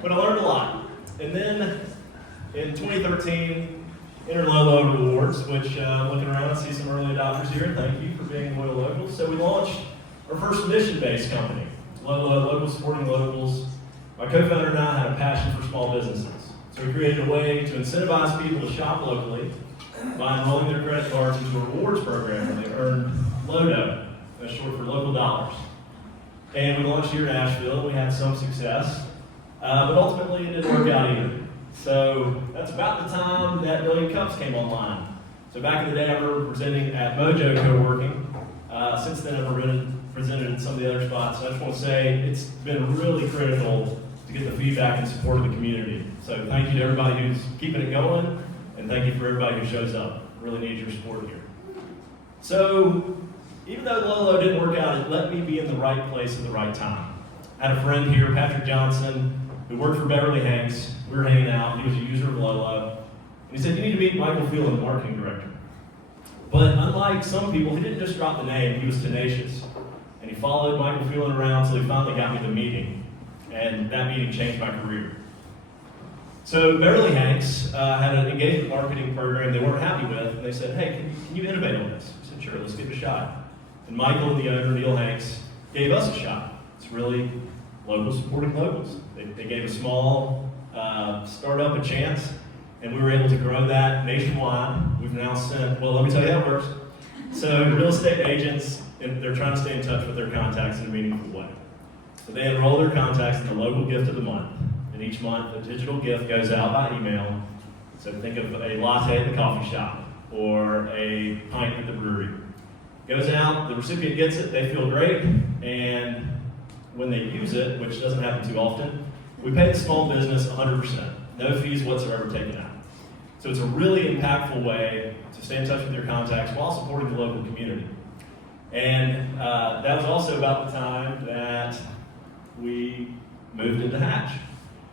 But I learned a lot. And then in 2013, entered Lolo Rewards, which looking around, I see some early adopters here. Thank you for being loyal locals. So we launched our first mission-based company, Lolo, Locals Supporting Locals. My co-founder and I had a passion for small businesses. So we created a way to incentivize people to shop locally by enrolling their credit cards into a rewards program where they earn LODO, that's short for local dollars. And we launched here in Asheville. We had some success, but ultimately it didn't work out either. So that's about the time that Million Cups came online. So back in the day, I remember presenting at Mojo Co-working. Since then, I've presented in some of the other spots. So I just want to say it's been really critical to get the feedback and support of the community. So thank you to everybody who's keeping it going, and thank you for everybody who shows up. Really need your support here. So even though Lolo didn't work out, it let me be in the right place at the right time. I had a friend here, Patrick Johnson, who worked for Beverly Hanks. We were hanging out. He was a user of Lolo. And he said, you need to meet Michael Phelan, the marketing director. But unlike some people, he didn't just drop the name. He was tenacious. And he followed Michael Phelan around until he finally got me the meeting. And that meeting changed my career. So Beverly Hanks had an engagement marketing program they weren't happy with. And they said, hey, can you innovate on this? I said, sure, let's give it a shot. And Michael and the owner, Neil Hanks, gave us a shot. It's really locals supporting locals. They gave a small startup a chance, and we were able to grow that nationwide. We've now sent, well, let me tell you how it works. So real estate agents, they're trying to stay in touch with their contacts in a meaningful way. So they enroll their contacts in the local gift of the month. And each month, a digital gift goes out by email. So think of a latte at the coffee shop or a pint at the brewery. Goes out, the recipient gets it, they feel great, and when they use it, which doesn't happen too often, we pay the small business 100%, no fees whatsoever taken out. So it's a really impactful way to stay in touch with your contacts while supporting the local community. And that was also about the time that we moved into Hatch,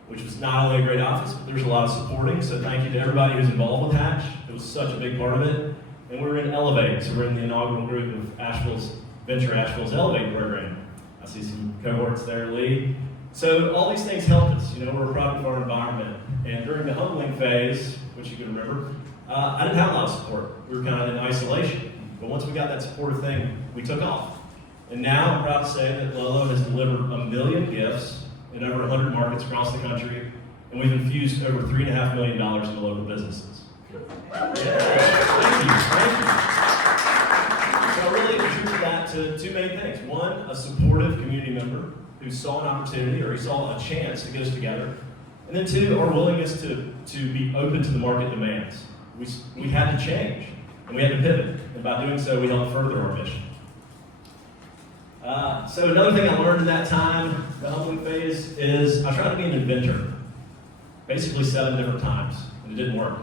which was not only a great office, but there's a lot of supporting, so thank you to everybody who's involved with Hatch. It was such a big part of it. And we're in Elevate, so we're in the inaugural group of Venture Asheville's Elevate program. I see some cohorts there, Lee. So all these things helped us. You know, we're a product of our environment. And during the humbling phase, which you can remember, I didn't have a lot of support. We were kind of in isolation. But once we got that supportive thing, we took off. And now I'm proud to say that Lolo has delivered 1 million gifts in over 100 markets across the country, and we've infused over $3.5 million into local businesses. Yeah. Thank you. So I really attribute that to two main things. One, a supportive community member who saw an opportunity or he saw a chance to get us together. And then two, our willingness to be open to the market demands. We had to change, and we had to pivot. And by doing so, we helped further our mission. So another thing I learned in that time, the humbling phase, is I tried to be an inventor. Basically 7 different times, and it didn't work.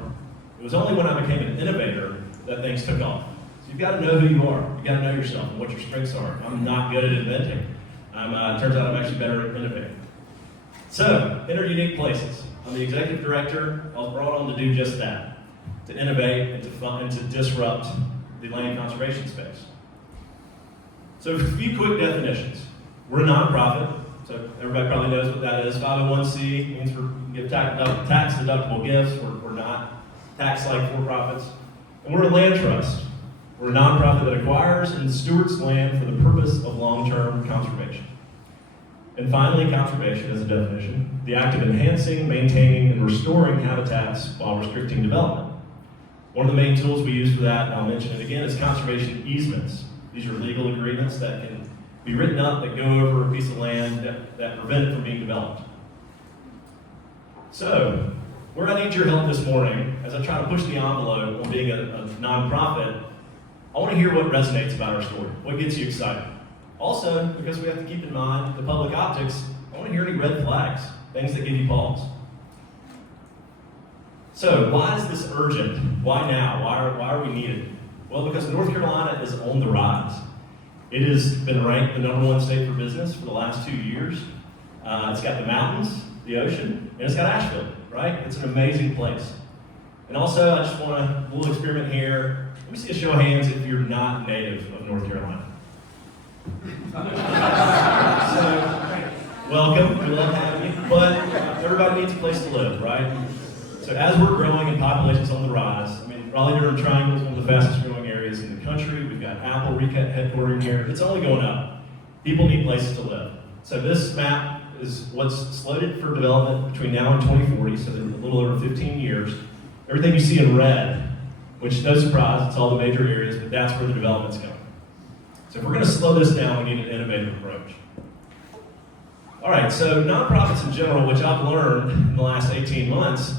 It was only when I became an innovator that things took off. So you've got to know who you are. You've got to know yourself and what your strengths are. I'm not good at inventing. It turns out I'm actually better at innovating. So, enter unique places. I'm the executive director. I was brought on to do just that, to innovate and to disrupt the land conservation space. So a few quick definitions. We're a nonprofit, so everybody probably knows what that is. 501c means we give tax deductible gifts. We're not tax-like for-profits. And we're a land trust. We're a nonprofit that acquires and stewards land for the purpose of long-term conservation. And finally, conservation as a definition, the act of enhancing, maintaining, and restoring habitats while restricting development. One of the main tools we use for that, and I'll mention it again, is conservation easements. These are legal agreements that can be written up that go over a piece of land that prevent it from being developed. So, where I need your help this morning, as I try to push the envelope on being a nonprofit, I want to hear what resonates about our story, what gets you excited. Also, because we have to keep in mind the public optics, I want to hear any red flags, things that give you pause. So, why is this urgent? Why now? Why are we needed? Well, because North Carolina is on the rise. It has been ranked the #1 state for business for the last 2 years. It's got the mountains, the ocean, and it's got Asheville, right? It's an amazing place. And also, I just want a little experiment here. Let me see a show of hands if you're not native of North Carolina. So, welcome, we love having you, but everybody needs a place to live, right? So as we're growing and population's on the rise, I mean, Raleigh-Durham Triangle is one of the fastest growing areas in the country. We've got Apple headquartering here. It's only going up. People need places to live. So this map is what's slated for development between now and 2040, so a little over 15 years. Everything you see in red, which no surprise, it's all the major areas, but that's where the development's going. So if we're going to slow this down, we need an innovative approach. All right, so nonprofits in general, which I've learned in the last 18 months,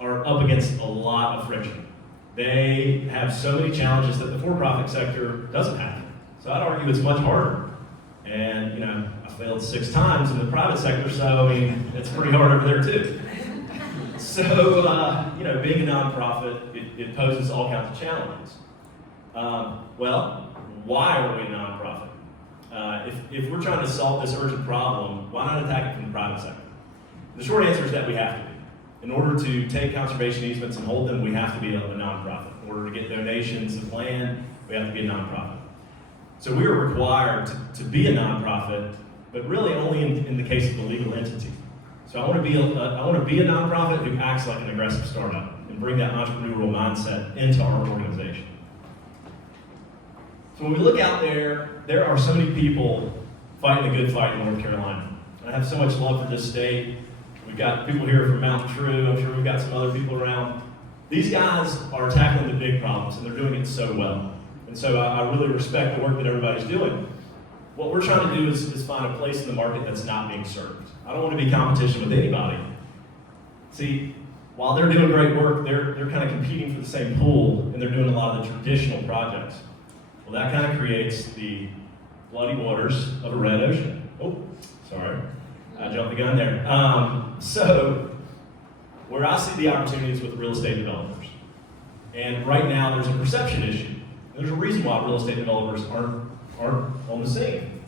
are up against a lot of friction. They have so many challenges that the for-profit sector doesn't have. So I'd argue it's much harder. And, you know, I failed 6 times in the private sector, so, I mean, it's pretty hard over there, too. So, you know, being a nonprofit, it poses all kinds of challenges. Well, why are we a nonprofit? If we're trying to solve this urgent problem, why not attack it from the private sector? The short answer is that we have to be. In order to take conservation easements and hold them, we have to be a nonprofit. In order to get donations of land, we have to be a nonprofit. So we are required to be a nonprofit, but really only in the case of the legal entity. So I want to be a nonprofit who acts like an aggressive startup and bring that entrepreneurial mindset into our organization. So when we look out there are so many people fighting the good fight in North Carolina. I have so much love for this state. We've got people here from Mountain True. I'm sure we've got some other people around. These guys are tackling the big problems, and they're doing it so well. And so I really respect the work that everybody's doing. What we're trying to do is find a place in the market that's not being served. I don't want to be competition with anybody. See, while they're doing great work, they're kind of competing for the same pool, and they're doing a lot of the traditional projects. Well, that kind of creates the bloody waters of a red ocean. Oh, sorry, I jumped the gun there. So, where I see the opportunities with real estate developers, and right now there's a perception issue. There's a reason why real estate developers aren't on the scene.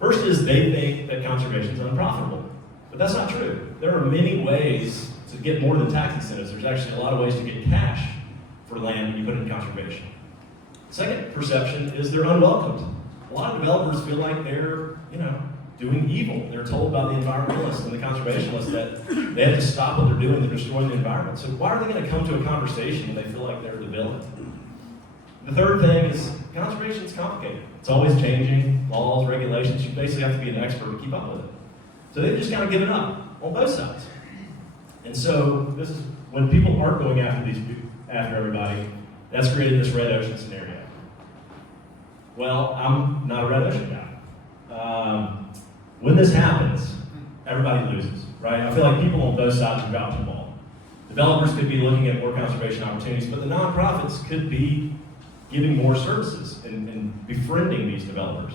First is they think that conservation is unprofitable, but that's not true. There are many ways to get more than tax incentives. There's actually a lot of ways to get cash for land when you put it in conservation. Second perception is they're unwelcomed. A lot of developers feel like they're, doing evil. They're told by the environmentalists and the conservationists that they have to stop what they're doing, they're destroying the environment. So why are they going to come to a conversation when they feel like they're the villain? The third thing is conservation is complicated. It's always changing, laws, regulations. You basically have to be an expert to keep up with it. So they've just kind of given up on both sides. And so this is when people aren't going after everybody, that's created this red ocean scenario. Well, I'm not a red ocean guy. When this happens, everybody loses, right? I feel like people on both sides are dropping the ball. Developers could be looking at more conservation opportunities, but the nonprofits could be giving more services and befriending these developers.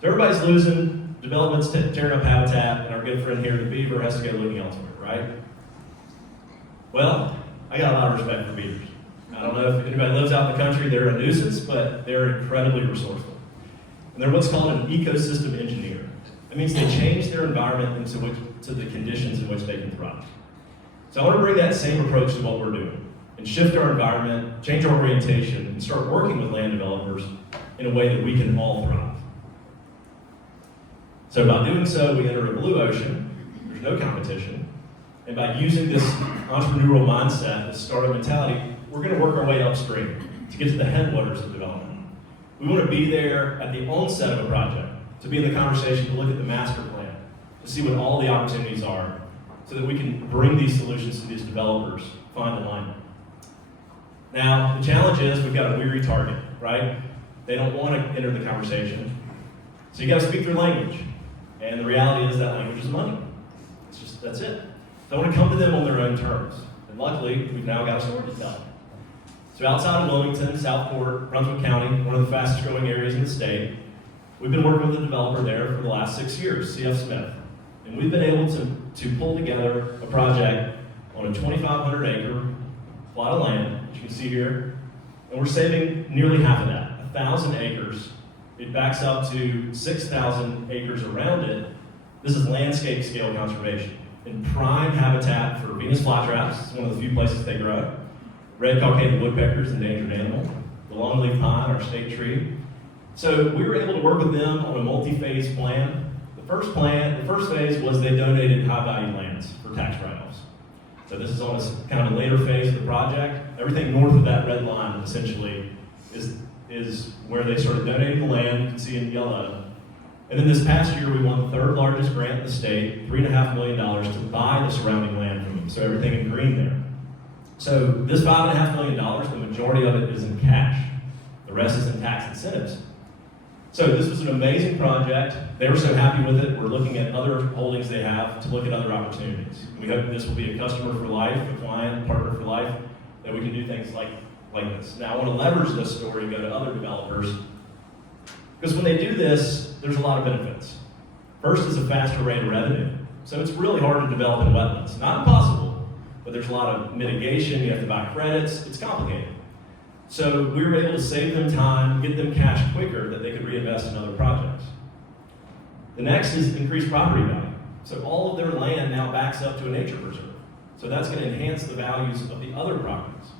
So everybody's losing, development's tearing up habitat, and our good friend here, the beaver, has to go looking elsewhere, right? Well, I got a lot of respect for beavers. I don't know if anybody lives out in the country, they're a nuisance, but they're incredibly resourceful. And they're what's called an ecosystem engineer. That means they change their environment to the conditions in which they can thrive. So I want to bring that same approach to what we're doing and shift our environment, change our orientation, and start working with land developers in a way that we can all thrive. So by doing so, we enter a blue ocean, there's no competition, and by using this entrepreneurial mindset, this startup mentality, we're going to work our way upstream to get to the headwaters of development. We want to be there at the onset of a project, to be in the conversation, to look at the master plan, to see what all the opportunities are, so that we can bring these solutions to these developers, find alignment. Now, the challenge is we've got a weary target, right? They don't want to enter the conversation. So you got to speak their language. And the reality is that language is money. That's it. So I want to come to them on their own terms. And luckily, we've now got a story to tell. So outside of Wilmington, Southport, Brunswick County, one of the fastest growing areas in the state, we've been working with a developer there for the last 6 years, C.F. Smith. And we've been able to pull together a project on a 2,500 acre plot of land, which you can see here, and we're saving nearly half of that, 1,000 acres. It backs up to 6,000 acres around it. This is landscape scale conservation in prime habitat for Venus flytraps. It's one of the few places they grow. Red cockaded woodpeckers, endangered animal. The longleaf pine, our state tree. So we were able to work with them on a multi-phase plan. The The first phase was they donated high-value lands for tax write-offs. So this is on a kind of a later phase of the project. Everything north of that red line essentially is where they started donating the land. You can see in yellow. And then this past year, we won the third largest grant in the state, $3.5 million to buy the surrounding land from them. So everything in green there. So this $5.5 million, the majority of it is in cash. The rest is in tax incentives. So this was an amazing project. They were so happy with it. We're looking at other holdings they have to look at other opportunities. We hope this will be a customer for life, a client, partner for life, that we can do things like this. Now I want to leverage this story and go to other developers, because when they do this, there's a lot of benefits. First is a faster rate of revenue. So it's really hard to develop in wetlands. Not impossible, but there's a lot of mitigation. You have to buy credits. It's complicated. So we were able to save them time, get them cash quicker that they could reinvest in other projects. The next is increased property value. So all of their land now backs up to a nature preserve. So that's going to enhance the values of the other properties.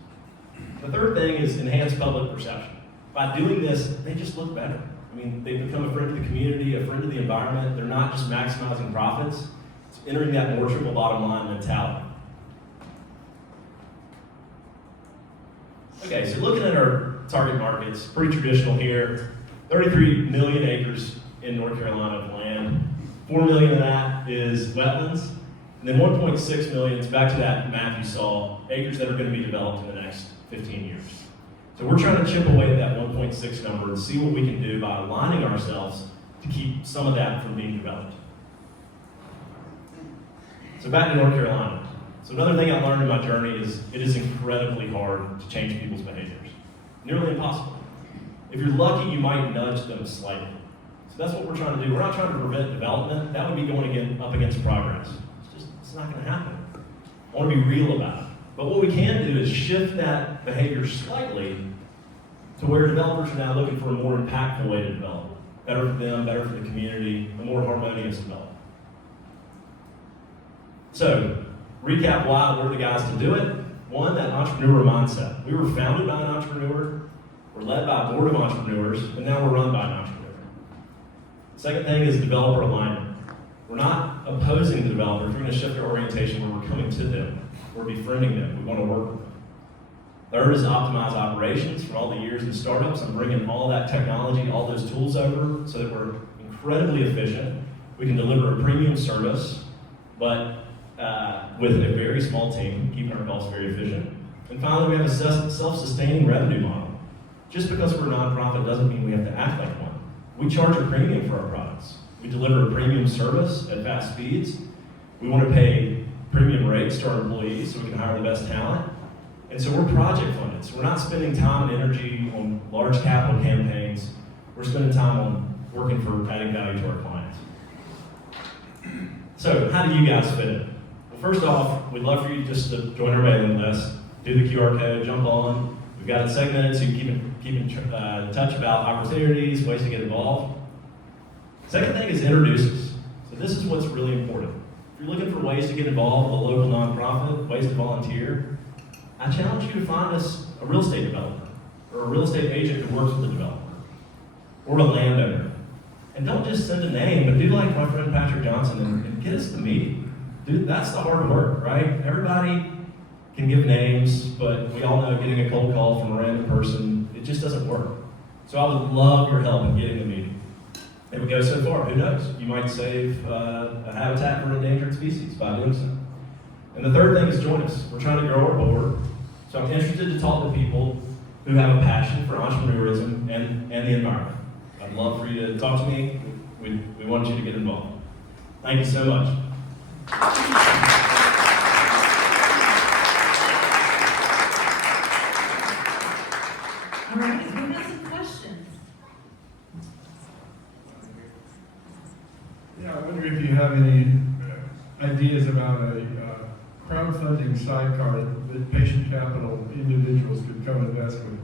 The third thing is enhanced public perception. By doing this, they just look better. I mean, they become a friend of the community, a friend of the environment. They're not just maximizing profits. It's entering that more triple bottom line mentality. Okay, so looking at our target markets, pretty traditional here. 33 million acres in North Carolina of land. 4 million of that is wetlands. And then 1.6 million, it's back to that map you saw, acres that are going to be developed in the next 15 years. So we're trying to chip away at that 1.6 number and see what we can do by aligning ourselves to keep some of that from being developed. So back to North Carolina. So another thing I learned in my journey is it is incredibly hard to change people's behaviors. Nearly impossible. If you're lucky, you might nudge them slightly. So that's what we're trying to do. We're not trying to prevent development. That would be going up against progress. It's not going to happen. I want to be real about it. But what we can do is shift that behavior slightly to where developers are now looking for a more impactful way to develop. Better for them, better for the community, a more harmonious development. So, recap why we're the guys to do it. One, that entrepreneur mindset. We were founded by an entrepreneur, we're led by a board of entrepreneurs, and now we're run by an entrepreneur. Second thing is developer alignment. We're not opposing the developers, we're going to shift our orientation where we're coming to them. We're befriending them, we want to work with them. Third is optimize operations. For all the years in startups, I'm bringing all that technology, all those tools over so that we're incredibly efficient. We can deliver a premium service, but with a very small team, keeping our costs very efficient. And finally, we have a self-sustaining revenue model. Just because we're a nonprofit doesn't mean we have to act like one. We charge a premium for our products. We deliver a premium service at fast speeds. We want to pay premium rates to our employees so we can hire the best talent. And so we're project funded. So we're not spending time and energy on large capital campaigns. We're spending time on working for adding value to our clients. So how do you guys fit in? Well, first off, we'd love for you just to join our mailing list, do the QR code, jump on. We've got it segmented so you can keep in touch about opportunities, ways to get involved. Second thing is introduce us. So this is what's really important. If you're looking for ways to get involved with a local nonprofit, ways to volunteer, I challenge you to find us a real estate developer or a real estate agent who works with the developer or a landowner. And don't just send a name, but do like my friend Patrick Johnson and get us the meeting. Dude, that's the hard work, right? Everybody can give names, but we all know getting a cold call from a random person, it just doesn't work. So I would love your help in getting the meeting. If we go so far, who knows? You might save a habitat for an endangered species by doing so. And the third thing is join us. We're trying to grow our board. So I'm interested to talk to people who have a passion for entrepreneurism and the environment. I'd love for you to talk to me. We want you to get involved. Thank you so much. All right, who has some questions? Yeah, I wonder if you have any ideas about a crowdfunding sidecar that patient capital individuals could come invest with.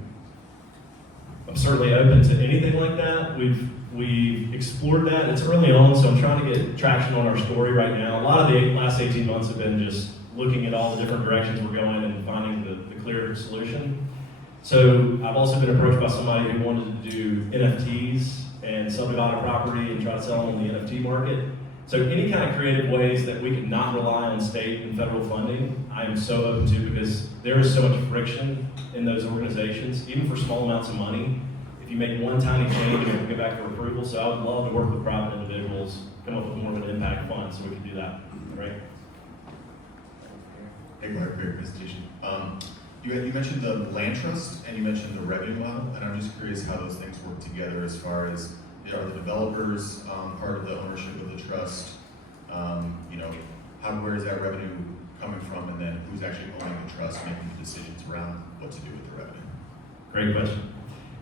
I'm certainly open to anything like that. We've explored that. It's early on, so I'm trying to get traction on our story right now. A lot of the last 18 months have been just looking at all the different directions we're going and finding the clear solution. So I've also been approached by somebody who wanted to do NFTs and subdivide a property and try to sell them on the NFT market. So any kind of creative ways that we can not rely on state and federal funding, I am so open to, because there is so much friction in those organizations, even for small amounts of money. If you make one tiny change, you have to go back for approval. So I would love to work with private individuals, come up with more of an impact fund so we can do that, right? Hey, Clark, great presentation. You mentioned the land trust and you mentioned the revenue model, and I'm just curious how those things work together as far as, are the developers part of the ownership of the trust? Where is that revenue coming from, and then who's actually owning the trust, making the decisions around what to do with the revenue? Great question.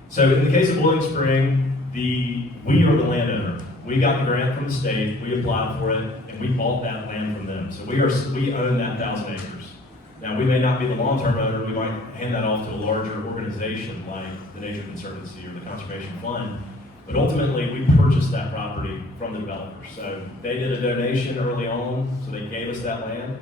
So in the case of Boiling Spring, we are the landowner. We got the grant from the state, we applied for it, and we bought that land from them. So we own that 1,000 acres. Now, we may not be the long-term owner, we might hand that off to a larger organization like the Nature Conservancy or the Conservation Fund, but ultimately we purchased that property from the developers. So they did a donation early on, so they gave us that land.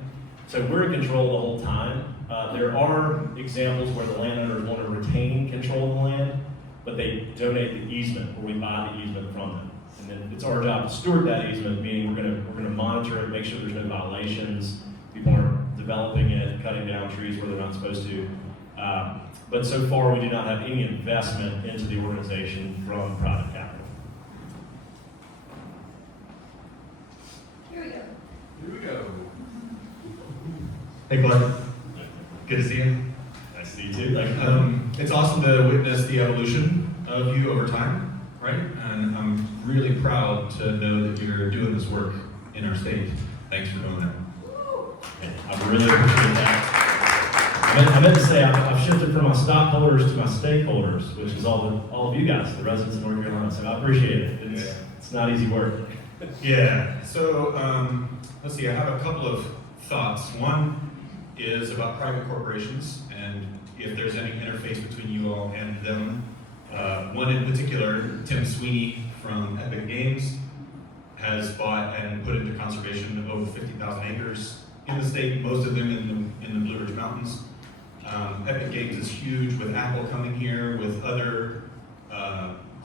So we're in control the whole time. There are examples where the landowners want to retain control of the land, but they donate the easement, or we buy the easement from them. And then it's our job to steward that easement, meaning we're gonna monitor it, make sure there's no violations, people aren't developing it, cutting down trees where they're not supposed to. But so far, we do not have any investment into the organization from private capital. Here we go. Here we go. Hey, Clark. Good to see you. Nice to see you too. Thank you. It's awesome to witness the evolution of you over time, right? And I'm really proud to know that you're doing this work in our state. Thanks for doing that. I really appreciate that. I meant to say I've shifted from my stockholders to my stakeholders, which is all of you guys, the residents of North Carolina. So I appreciate it. It's not easy work. Yeah. So let's see. I have a couple of thoughts. One is about private corporations and if there's any interface between you all and them. One in particular, Tim Sweeney from Epic Games, has bought and put into conservation over 50,000 acres in the state, most of them in the Blue Ridge Mountains. Epic Games is huge, with Apple coming here, with other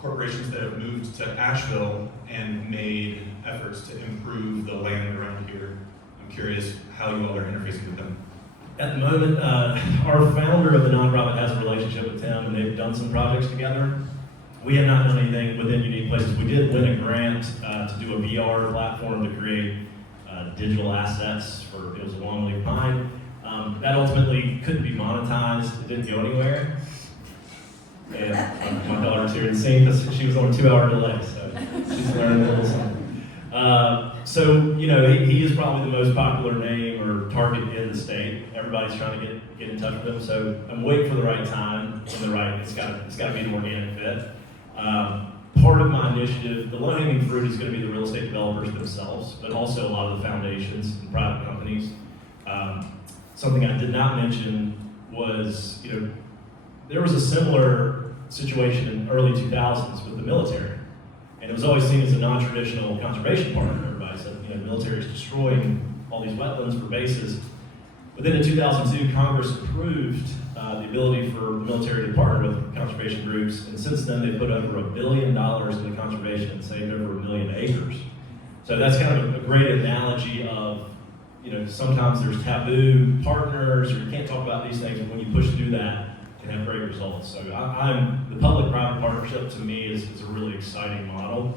corporations that have moved to Asheville and made efforts to improve the land around here. I'm curious how you all are interfacing with them. At the moment, our founder of the nonprofit has a relationship with Tim, and they've done some projects together. We have not done anything within Unique Places. We did win a grant to do a VR platform to create digital assets for, it was a long-leaf pine. That ultimately couldn't be monetized. It didn't go anywhere. And my daughter's here in sync because she was on a 2-hour delay, so she's learning a little something. So, he is probably the most popular name or target in the state. Everybody's trying to get in touch with him. So I'm waiting for the right time and it's got to be an organic fit. Part of my initiative, the low-hanging fruit is going to be the real estate developers themselves, but also a lot of the foundations and private companies. Something I did not mention was, there was a similar situation in the early 2000s with the military. And it was always seen as a non-traditional conservation partner. Everybody said, the military is destroying all these wetlands for bases. But then in 2002, Congress approved the ability for the military to partner with conservation groups. And since then, they put over $1 billion into conservation and saved over 1 million acres. So that's kind of a great analogy of, sometimes there's taboo partners, or you can't talk about these things, but when you push through that, it can have great results. So the public-private partnership to me is a really exciting model.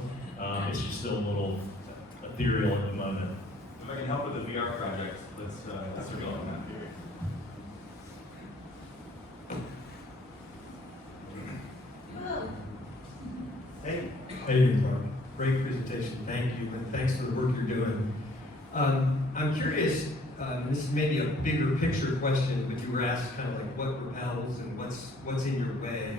It's just still a little ethereal at the moment. If I can help with the VR project, let's go on that theory. Hey, great presentation, thank you, and thanks for the work you're doing. I'm curious, this is maybe a bigger picture question, but you were asked kind of like what repels and what's in your way.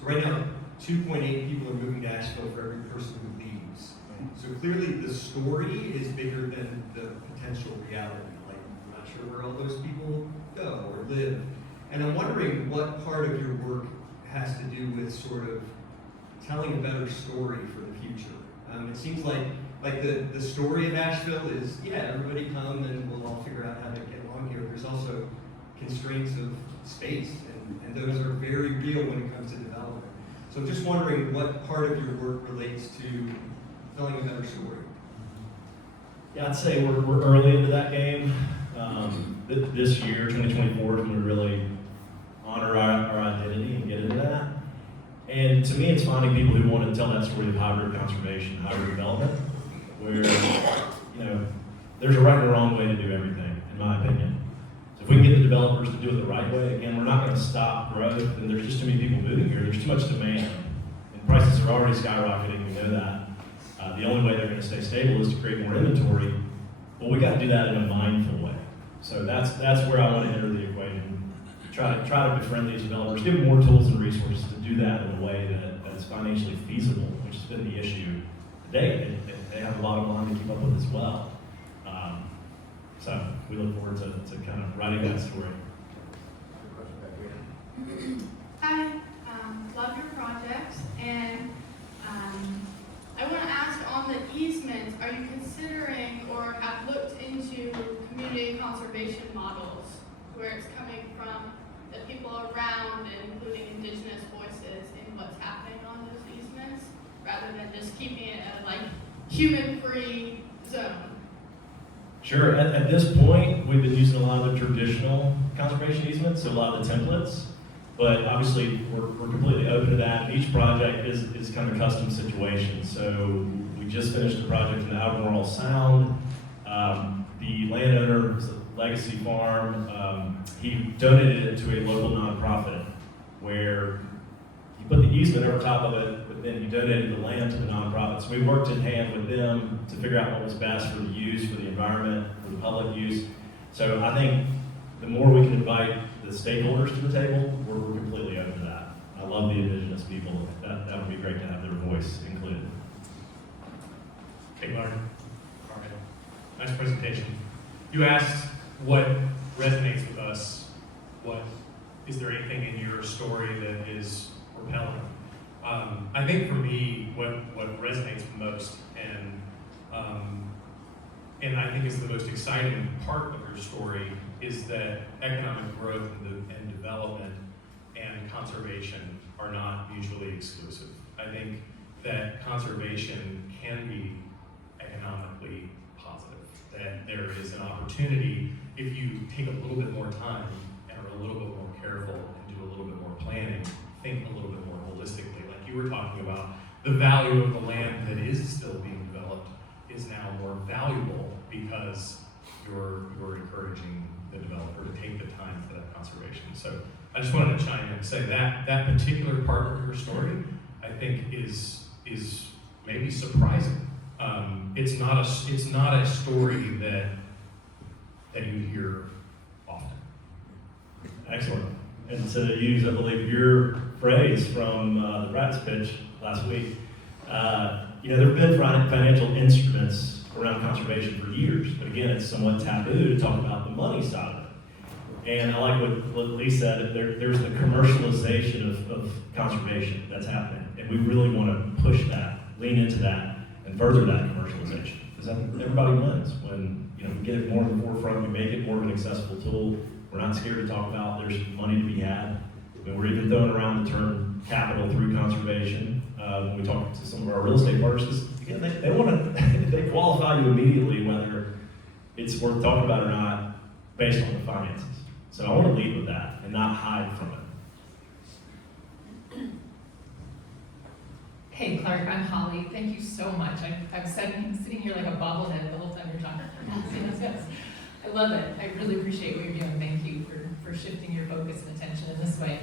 So right now, 2.8 people are moving to Asheville for every person who leaves. So clearly the story is bigger than the potential reality. Like, I'm not sure where all those people go or live. And I'm wondering what part of your work has to do with sort of telling a better story for the future. It seems like the story of Asheville is, everybody come and we'll all figure out how to get along here. There's also constraints of space, and those are very real when it comes to development. So just wondering what part of your work relates to telling a better story. Yeah, I'd say we're early into that game. This year, 2024, is when we really honor our identity and get into that. And to me, it's finding people who want to tell that story of hybrid conservation, hybrid development, where, there's a right and a wrong way to do everything, in my opinion. So if we can get the developers to do it the right way, again, we're not going to stop growth, and there's just too many people moving here. There's too much demand, and prices are already skyrocketing, we know that. The only way they're going to stay stable is to create more inventory. Well, we got to do that in a mindful way. So that's where I want to enter the equation. Try to befriend these developers, give them more tools and resources to do that in a way that's financially feasible, which has been the issue today. They have a lot of line to keep up with as well. So we look forward to kind of writing that story. Hi, love your projects, and I want to ask on the easements, are you considering or have looked into community conservation models where it's coming from the people around, including indigenous voices in what's happening on those easements, rather than just keeping it a human-free zone? Sure. At this point, we've been using a lot of the traditional conservation easements, so a lot of the templates. But obviously, we're completely open to that. Each project is kind of a custom situation. So we just finished a project in the Albemarle Sound. The landowner, was a legacy farm, he donated it to a local nonprofit where he put the easement over top of it, but then he donated the land to the nonprofit. So we worked in hand with them to figure out what was best for the use, for the environment, for the public use. So I think the more we can invite the stakeholders to the table, we're completely open to that. I love the indigenous people. That would be great to have their voice included. Hey, Martin. All right. Nice presentation. You asked what resonates with us. Is there anything in your story that is repelling? I think for me, what resonates most and I think is the most exciting part of your story is that economic growth and development and conservation are not mutually exclusive. I think that conservation can be economically positive, that there is an opportunity if you take a little bit more time and are a little bit more careful and do a little bit more planning, think a little bit more holistically. Like you were talking about, the value of the land that is still being developed is now more valuable because you're encouraging the developer to take the time for that conservation. So I just wanted to chime in and say that particular part of your story, I think is maybe surprising. It's not a story that you hear often. Excellent. And to use, I believe, your phrase from the practice pitch last week, there have been financial instruments around conservation for years, but again, it's somewhat taboo to talk about the money side of it. And I like what Lee said, there's the commercialization of conservation that's happening, and we really want to push that, lean into that, and further that commercialization. Because everybody wins when we get it more in the forefront, we make it more of an accessible tool. We're not scared to talk about there's money to be had. I mean, we're even throwing around the term capital through conservation. When we talk to some of our real estate partners, again, they want to, they qualify you immediately whether it's worth talking about or not based on the finances. So I want to lead with that and not hide from it. Hey, Clark, I'm Holly. Thank you so much. I'm sitting here like a bobblehead the whole time you're talking. I love it. I really appreciate what you're doing. Thank you for shifting your focus and attention in this way.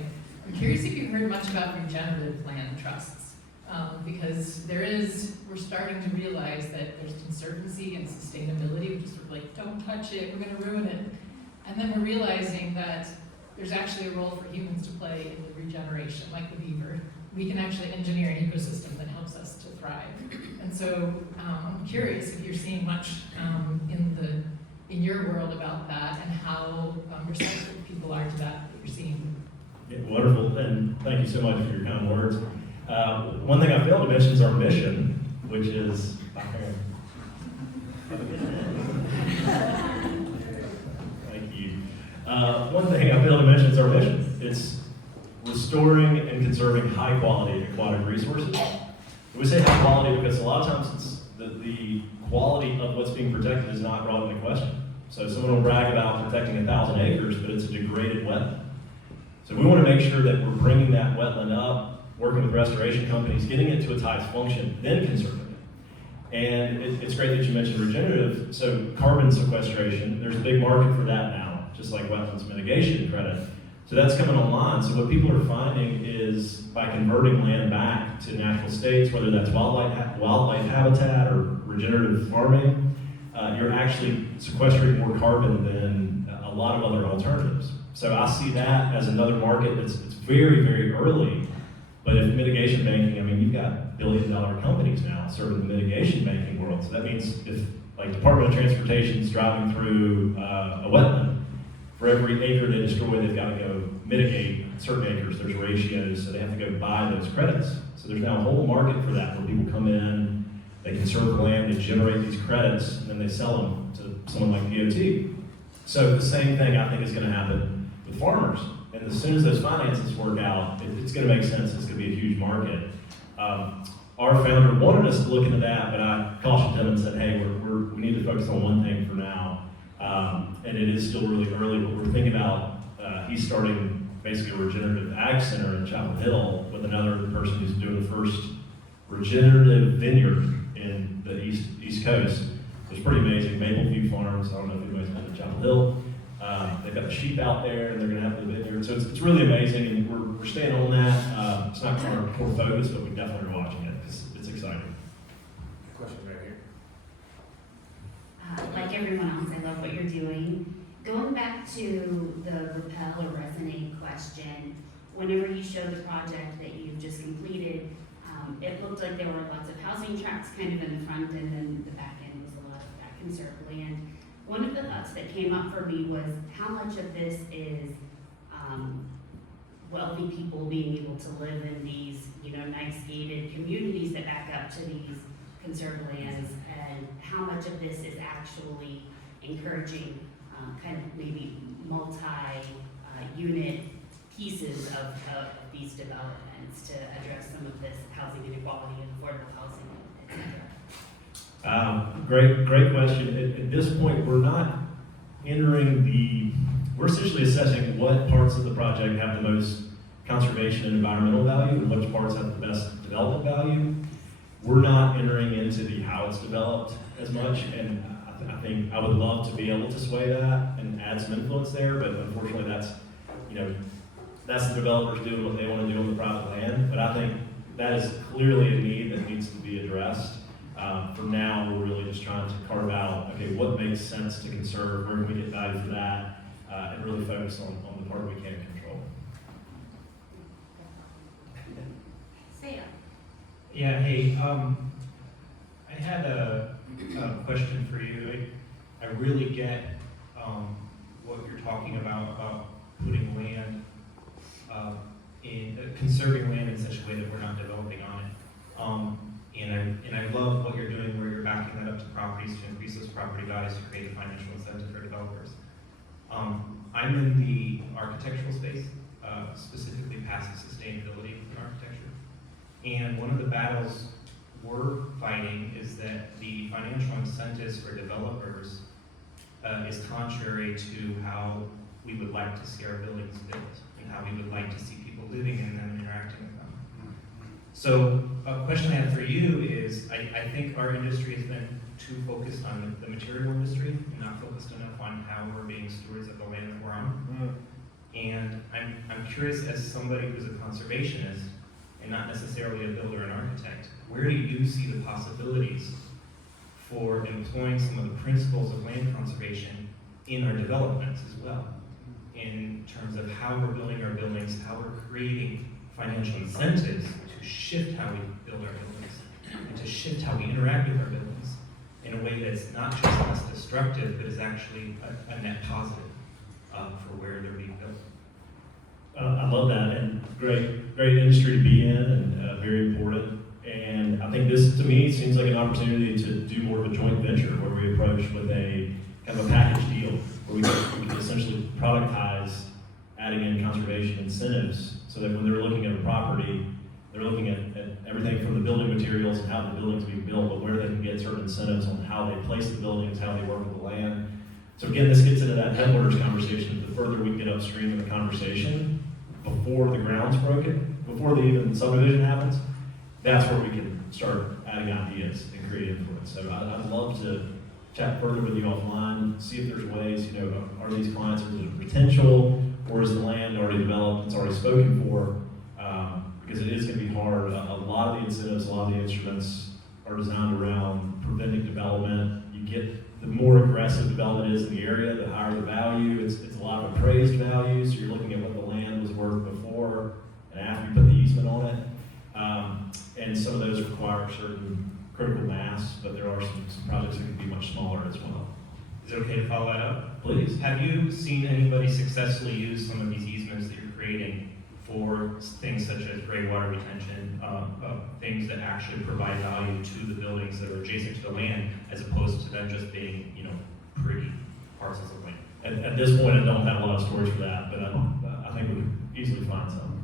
I'm curious if you've heard much about regenerative land trusts. Because we're starting to realize that there's conservancy and sustainability, which is sort of like, don't touch it, we're going to ruin it. And then we're realizing that there's actually a role for humans to play in the regeneration, like the beaver. We can actually engineer an ecosystem that helps us to thrive. And so I'm curious if you're seeing much in your world about that and how receptive people are to that you're seeing. Yeah, wonderful, and thank you so much for your kind words. One thing I failed to mention is our mission, which is, thank you. One thing I failed to mention is our mission. It's restoring and conserving high quality aquatic resources. We say high quality because a lot of times it's the quality of what's being protected is not brought into question. So someone will brag about protecting 1,000 acres, but it's a degraded wetland. So we want to make sure that we're bringing that wetland up, working with restoration companies, getting it to its highest function, then conserving it. And it's great that you mentioned regenerative. So carbon sequestration, there's a big market for that now, just like wetlands mitigation credit. So that's coming online. So what people are finding is by converting land back to natural states, whether that's wildlife habitat or regenerative farming, you're actually sequestering more carbon than a lot of other alternatives. So I see that as another market that's very, very early. But if mitigation banking, I mean, you've got billion-dollar companies now serving the mitigation banking world. So that means if, like, Department of Transportation is driving through a wetland, for every acre they destroy, they've got to go mitigate certain acres. There's ratios, so they have to go buy those credits. So there's now a whole market for that where people come in, they conserve land, they generate these credits, and then they sell them to someone like DOT. So the same thing I think is going to happen with farmers. And as soon as those finances work out, it's going to make sense. It's going to be a huge market. Our founder wanted us to look into that, but I cautioned him and said, hey, we need to focus on one thing for now. And it is still really early, but we're thinking about, he's starting basically a regenerative ag center in Chapel Hill with another person who's doing the first regenerative vineyard in the East Coast. It's pretty amazing. Mapleview Farms, I don't know if anybody's been to Chapel Hill. They've got the sheep out there and they're gonna have the vineyard. So it's really amazing and we're staying on that. It's not our core focus, but we definitely are watching it because it's exciting. Question right here. Like everyone else, I love what you're doing. Going back to the repel or resonate question, whenever you showed the project that you've just completed, it looked like there were lots of housing tracts kind of in the front and then the back end was a lot of that conserved land. One of the thoughts that came up for me was how much of this is wealthy people being able to live in these, nice gated communities that back up to these conserved lands, and how much of this is actually encouraging kind of maybe multi-unit pieces of these developments to address some of this housing inequality and affordable housing, etc. Great question. At this point, we're not entering we're essentially assessing what parts of the project have the most conservation and environmental value and which parts have the best development value. We're not entering into how it's developed as much, and I think I would love to be able to sway that and add some influence there, but unfortunately that's the developers doing what they want to do on the private land. But I think that is clearly a need that needs to be addressed. For now, we're really just trying to carve out, okay, what makes sense to conserve, where can we get value for that, and really focus on the part we can control. Sam. Yeah, hey, I had a question for you. I really get what you're talking about putting land conserving land in such a way that we're not developing on it. And I love what you're doing where you're backing that up to properties to increase those property values to create a financial incentive for developers. I'm in the architectural space, specifically passive sustainability in architecture. And one of the battles we're fighting is that the financial incentives for developers is contrary to how we would like to see our buildings built and how we would like to see people living in them and interacting with them. So a question I have for you is, I think our industry has been too focused on the material industry and not focused enough on how we're being stewards of the land that we're on. And I'm curious, as somebody who's a conservationist and not necessarily a builder and architect, where do you see the possibilities for employing some of the principles of land conservation in our developments as well, in terms of how we're building our buildings, how we're creating financial incentives to shift how we build our buildings and to shift how we interact with our buildings in a way that's not just less destructive, but is actually a net positive for where they're being built. I love that, and great industry to be in, and very important. And I think this, to me, seems like an opportunity to do more of a joint venture where we approach with a kind of a package deal where we can essentially productize adding in conservation incentives so that when they're looking at a property, they're looking at everything from the building materials and how the building's being built, but where they can get certain incentives on how they place the buildings, how they work with the land. So again, this gets into that headwaters conversation. The further we get upstream in the conversation, before the ground's broken, before the even subdivision happens, that's where we can start adding ideas and create influence. So I'd love to chat further with you offline, see if there's ways, are these clients, is it potential, or is the land already developed, it's already spoken for? Because it is going to be hard. A lot of the incentives, a lot of the instruments are designed around preventing development. You get the more aggressive development is in the area, the higher the value. It's a lot of appraised value, so you're looking at what the land was worth before and after you put the easement on it. And some of those require certain critical mass, but there are some projects that can be much smaller as well. Is it okay to follow that up? Please. Have you seen anybody successfully use some of these easements that you're creating for things such as gray water retention, things that actually provide value to the buildings that are adjacent to the land, as opposed to them just being, pretty parcels of land? At this point, I don't have a lot of stories for that, but I think we could easily find some.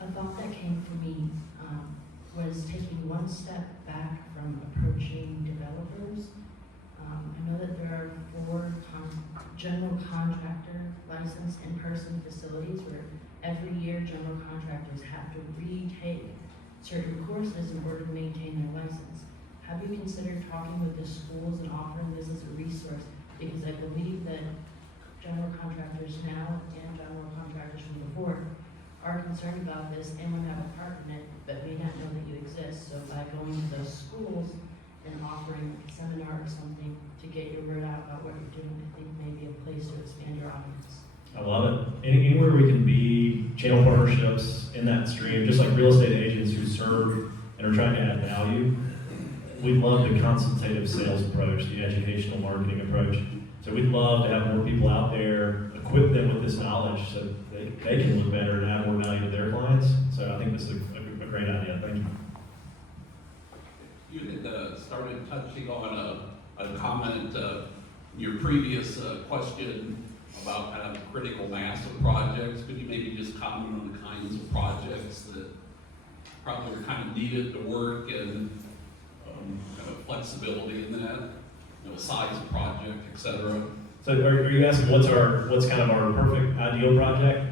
A thought that came to me was taking one step back from approaching developers. I know that there are 4 general contractor licensed in-person facilities where every year general contractors have to retake certain courses in order to maintain their license. Have you considered talking with the schools and offering this as a resource? Because I believe that general contractors now and general contractors from before are concerned about this and would have a part in it, but may not know that you exist. So by going to those schools and offering a seminar or something to get your word out about what you're doing, I think may be a place to expand your audience. I love it. Anywhere we can be, channel partnerships in that stream, just like real estate agents who serve and are trying to add value. We love the consultative sales approach, the educational marketing approach. So we'd love to have more people out there, equip them with this knowledge so they can look better and add more value to their clients. So I think this is a great idea. Thank you. You had started touching on a comment in your previous question about kind of critical mass of projects. Could you maybe just comment on the kinds of projects that probably are kind of needed to work and kind of flexibility in that, size of project, et cetera? So are you asking what's kind of our perfect ideal project?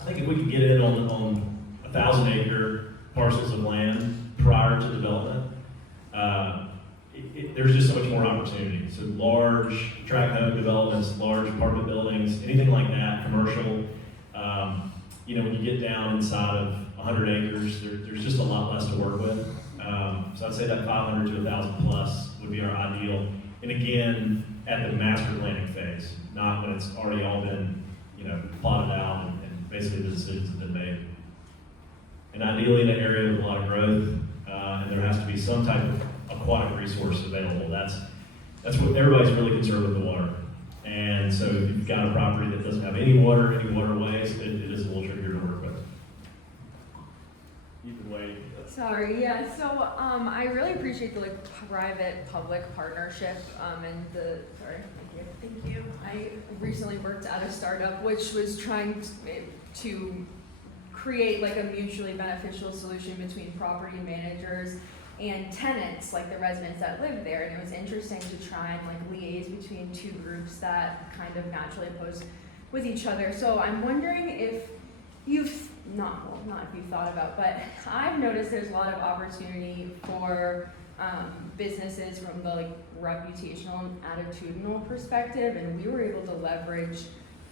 I think if we could get in on 1,000-acre parcels of land prior to development, there's just so much more opportunity. So large tract home developments, large apartment buildings, anything like that, commercial. When you get down inside of 100 acres, there's just a lot less to work with. So I'd say that 500 to 1,000 plus would be our ideal. And again, at the master planning phase, not when it's already all been, plotted out and basically the decisions have been made. And ideally in an area with a lot of growth, and there has to be some type of aquatic resource available. That's what everybody's really concerned with, the water. And so if you've got a property that doesn't have any water, any waterways, it is a little trickier to work with. Either way. Sorry, yeah, so I really appreciate the private-public partnership thank you. I recently worked at a startup which was trying to create like a mutually beneficial solution between property managers and tenants, like the residents that live there. And it was interesting to try and like liaise between 2 groups that kind of naturally oppose with each other. So I'm wondering if you've, not if you've thought about, but I've noticed there's a lot of opportunity for businesses from the like reputational and attitudinal perspective, and we were able to leverage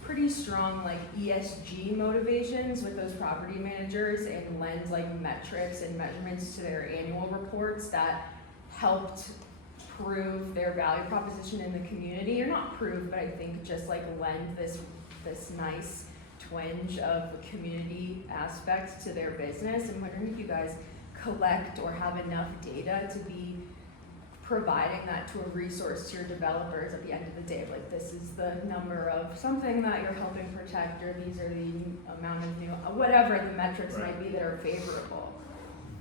pretty strong like ESG motivations with those property managers and lend like metrics and measurements to their annual reports that helped prove their value proposition in the community, or not prove, but I think just like lend this nice twinge of community aspect to their business. I'm wondering if you guys collect or have enough data to be providing that to a resource to your developers at the end of the day, like this is the number of something that you're helping protect, or these are the amount of new, whatever the metrics might be that are favorable.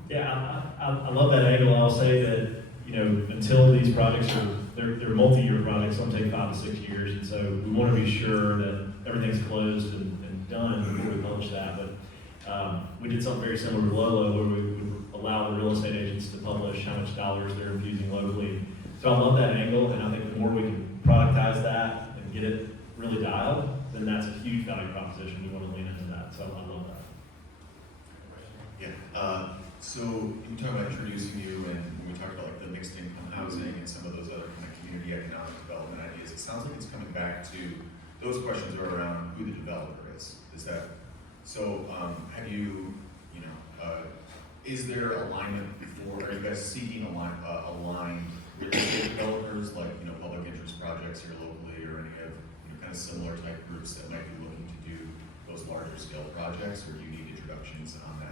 Yeah, I love that angle. I'll say that, until these projects are they're multi-year projects, some take 5 to 6 years, and so we want to be sure that everything's closed and done before we publish that. But we did something very similar to Lolo, where we would allow the real estate agents to publish how much dollars they're infusing locally. So I love that angle, and I think the more we can productize that and get it really dialed, then that's a huge value proposition. We want to lean into that, so I love that. Yeah. So you talk about introducing you, and when we talked about like the mixed income housing and some of those other kind of community economic development ideas, it sounds like it's coming back to those questions are around who the developer is. Is that so? Have you, is there alignment before? Are you guys seeking aligned real estate developers, like public interest projects here locally, or any of kind of similar type groups that might be looking to do those larger scale projects, or do you need introductions on that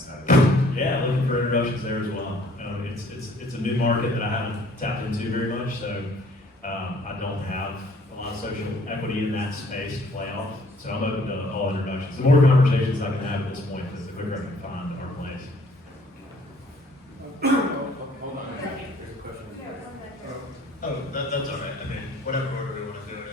side of it? Yeah, looking for introductions there as well. It's a new market that I haven't tapped into very much, so I don't have a lot of social equity in that space to play off. So I'm open to all introductions. The more conversations I can have at this point, the quicker I can find our place. Hold on. Here's a question. Oh, that's all right. I mean, whatever order we want to do it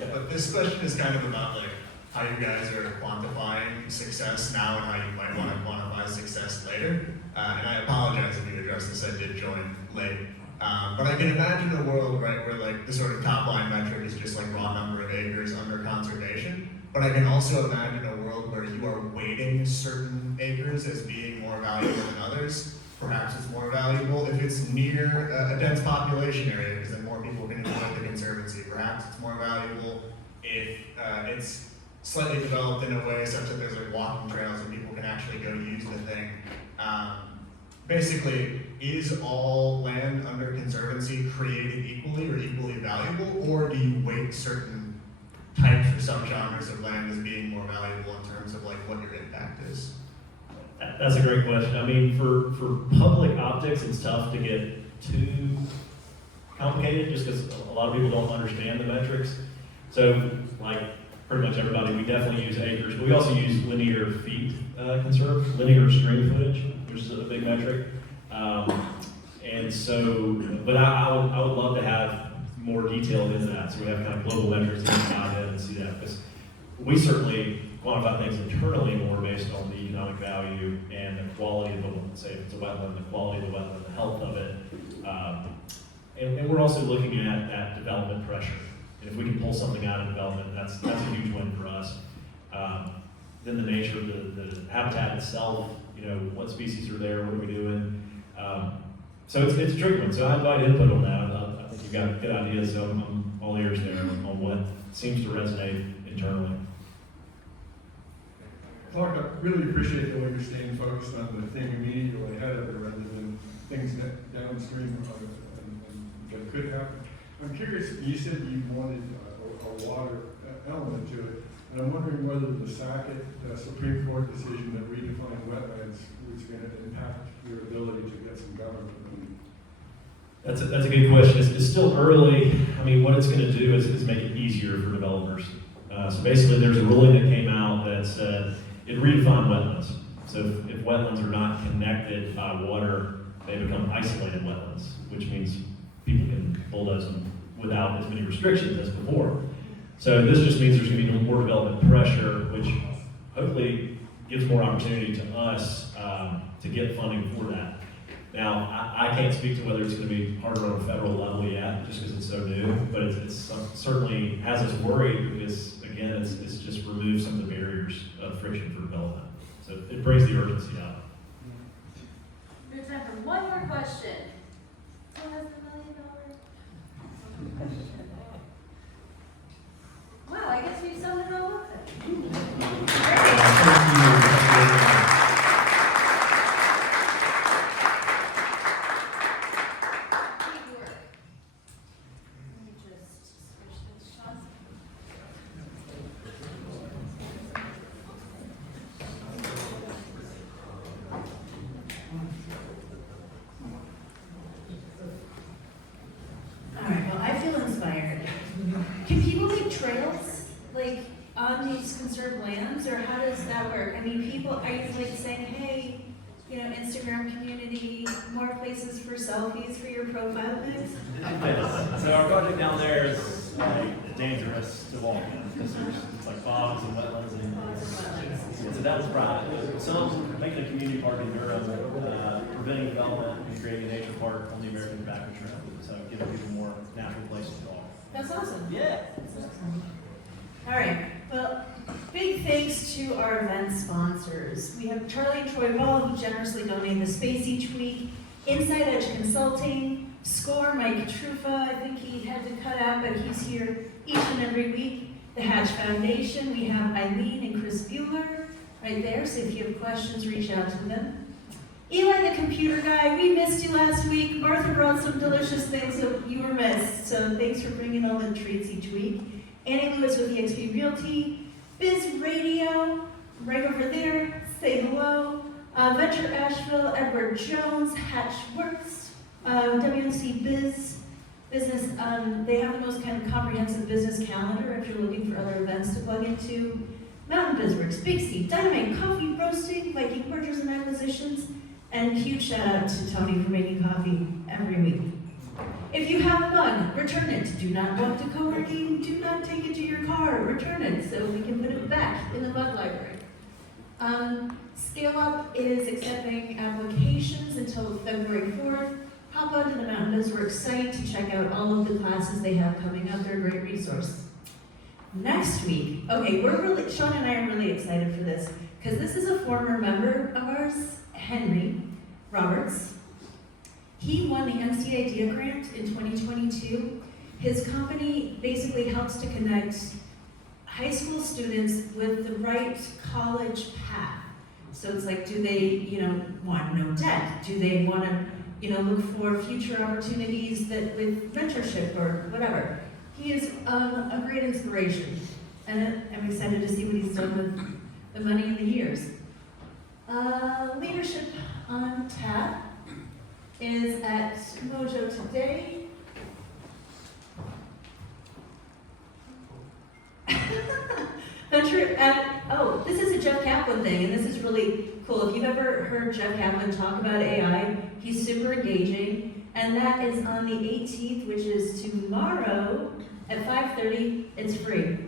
in. But this question is kind of about like how you guys are quantifying success now and how you might want to quantify success later. And I apologize if you addressed this. I did join late. But I can imagine a world, right, where like the sort of top line metric is just like raw number of acres under conservation. But I can also imagine a world where you are weighting certain acres as being more valuable than others. Perhaps it's more valuable if it's near a dense population area, because then more people can enjoy the conservancy. Perhaps it's more valuable if it's slightly developed in a way such that there's like walking trails and people can actually go use the thing. Basically, is all land under conservancy created equally or equally valuable, or do you weight certain types or subgenres of land as being more valuable in terms of like what your impact is? That's a great question. I mean, for public optics, it's tough to get too complicated just because a lot of people don't understand the metrics. So, like pretty much everybody, we definitely use acres, but we also use linear feet conserved, linear stream footage, which is a big metric. And so, but I would love to have more detail into that, so we have kind of global metrics that we can dive in and see that, because we certainly quantify things internally more based on the economic value and the quality of the, say if it's a wetland, the quality of the wetland, the health of it. And we're also looking at that development pressure. And if we can pull something out of development, that's a huge win for us. Then the nature of the habitat itself, what species are there, what are we doing? So it's a tricky one. So I invite input on that. I think you've got good ideas, so I'm all ears there on what seems to resonate internally. Clark, I really appreciate the way you're staying focused on the thing immediately ahead of it rather than things downstream that could happen. I'm curious, you said you wanted a water element to it, and I'm wondering whether the Sackett Supreme Court decision that redefined wetlands was going to impact your ability to get some government money. That's a good question. It's still early. I mean, what it's going to do is make it easier for developers. So basically, there's a ruling that came out that said it redefined wetlands. So if wetlands are not connected by water, they become isolated wetlands, which means people can bulldoze them without as many restrictions as before. So this just means there's going to be more development pressure, which hopefully gives more opportunity to us to get funding for that. Now, I can't speak to whether it's going to be harder on a federal level yet, just because it's so new, but it's certainly has us worried because, again, it's just removed some of the barriers of friction for development. So it brings the urgency up. We have time for one more question. Who has the $1 million? Wow, I guess we summed it all up Instagram community, more places for selfies for your profile pics? Yes. So our project down there is like dangerous to walk in because it's like bogs and wetlands and so that was private. Some making a community park in Durham, preventing development and creating a nature park on the American Tobacco Trail. So giving people more natural places to walk. That's awesome. Yeah. All right, well, big thanks to our event sponsors. We have Charlie and Troy Ball, who generously donate the space each week, Inside Edge Consulting, Score, Mike Trufa, I think he had to cut out, but he's here each and every week. The Hatch Foundation, we have Eileen and Chris Bueller right there, so if you have questions, reach out to them. Eli, the computer guy, we missed you last week. Martha brought some delicious things, so you were missed, so thanks for bringing all the treats each week. Annie Lewis with EXP Realty, Biz Radio, right over there, say hello. Venture Asheville, Edward Jones, Hatch Works, WNC Biz, Business, they have the most kind of comprehensive business calendar if you're looking for other events to plug into. Mountain BizWorks, Big C, Dynamite Coffee Roasting, Viking Mergers and Acquisitions, and huge shout out to Tony for making coffee every week. If you have a mug, return it. Do not walk to co-working, do not take it to your car, return it so we can put it back in the mug library. Scale Up is accepting applications until February 4th. Hop onto the Mountain BizWorks site to check out all of the classes they have coming up. They're a great resource. Next week, okay, Sean and I are really excited for this because this is a former member of ours, Henry Roberts. He won the NC Idea Grant in 2022. His company basically helps to connect high school students with the right college path. So it's like, do they, want no debt? Do they want to, look for future opportunities that with mentorship or whatever? He is a great inspiration, and I'm excited to see what he's done with the money and the years. Leadership on Tap is at Mojo today. Venture at, this is a Jeff Kaplan thing, and this is really cool. If you've ever heard Jeff Kaplan talk about AI, he's super engaging, and that is on the 18th, which is tomorrow at 5:30. It's free.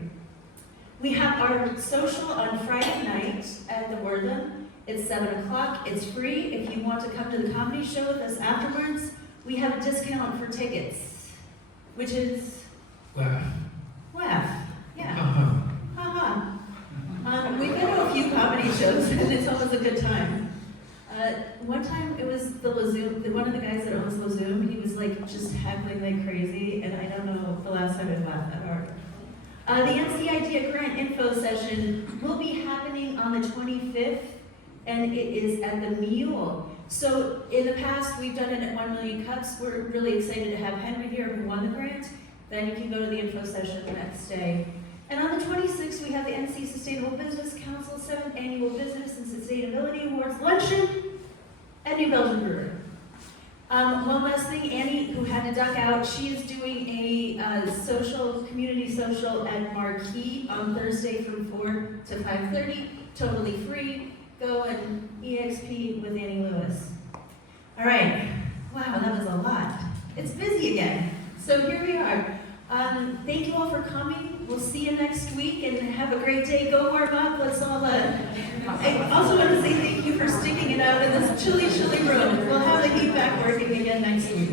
We have our social on Friday night at the Wortham. It's 7 o'clock. It's free. If you want to come to the comedy show with us afterwards, we have a discount for tickets, which is laugh. Yeah. We've been to a few comedy shows, and it's always a good time. One time it was the Lazoom, one of the guys that owns Lazoom, he was like just heckling like crazy, and I don't know the last time I've laughed that hard. The NC Idea Grant Info session will be happening on the 25th, and it is at the Mule. So in the past, we've done it at 1 Million Cups. We're really excited to have Henry here who won the grant. Then you can go to the info session the next day. And on the 26th, we have the NC Sustainable Business Council 7th Annual Business and Sustainability Awards Luncheon at New Belgium Brewery. One last thing, Annie, who had to duck out, she is doing a community social at Marquee on Thursday from 4 to 5:30, totally free. Go and EXP with Annie Lewis. All right, wow, that was a lot. It's busy again. So here we are. Thank you all for coming. We'll see you next week and have a great day. Go warm up. Let's all. I also want to say thank you for sticking it out in this chilly room. We'll have the heat back working again next week.